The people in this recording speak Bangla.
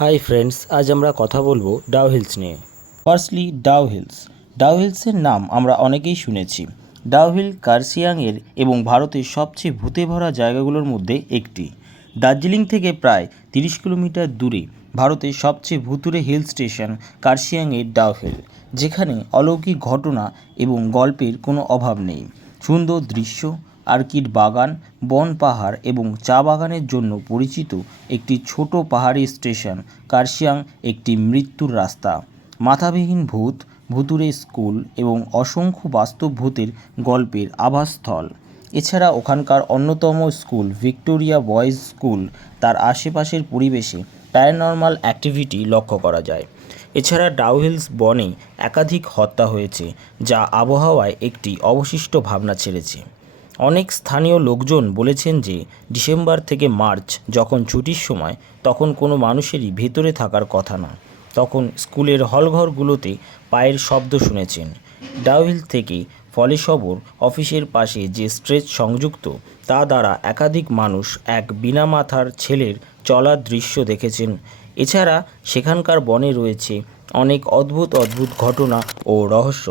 হাই ফ্রেন্ডস, আজ আমরা কথা বলবো ডাউ হিলস নিয়ে। ফার্স্টলি ডাউ হিলসের নাম আমরা অনেকেই শুনেছি। ডাউ হিল কার্শিয়াংয়ের এবং ভারতের সবচেয়ে ভূতে ভরা জায়গাগুলোর মধ্যে একটি। দার্জিলিং থেকে প্রায় 30 কিলোমিটার দূরে ভারতের সবচেয়ে ভুতুড়ে হিল স্টেশন কার্শিয়াংয়ের ডাউ হিল, যেখানে অলৌকিক ঘটনা এবং গল্পের কোনো অভাব নেই। সুন্দর দৃশ্য, অর্কিড বাগান, বন পাহাড় এবং চা বাগানের জন্য পরিচিত একটি ছোট পাহাড়ি স্টেশন কার্শিয়াং একটি মৃত্যুর রাস্তা, মাথাবিহীন ভূত, ভুতুড়ে স্কুল এবং অসংখ্য বাস্তব ভূতের গল্পের আবাসস্থল। এছাড়া ওখানকার অন্যতম স্কুল ভিক্টোরিয়া বয়েজ স্কুল, তার আশেপাশের পরিবেশে প্যারানর্মাল অ্যাক্টিভিটি লক্ষ্য করা যায়। এছাড়া ডাউ হিলস বনে একাধিক হত্যা হয়েছে, যা আবহাওয়ায় একটি অবশিষ্ট ভাবনা ছেড়েছে। অনেক স্থানীয় লোকজন বলেছেন যে ডিসেম্বর থেকে মার্চ যখন ছুটির সময়, তখন কোনো মানুষেরই ভেতরে থাকার কথা না। তখন স্কুলের হলঘরগুলোতে পায়ের শব্দ শুনেছেন। ডাউ হিল থেকে ফলেশবর অফিসের পাশে যে স্ট্রেচ সংযুক্ত, তা দ্বারা একাধিক মানুষ এক বিনা মাথার ছেলের চলার দৃশ্য দেখেছেন। এছাড়া সেখানকার বনে রয়েছে অনেক অদ্ভুত ঘটনা ও রহস্য।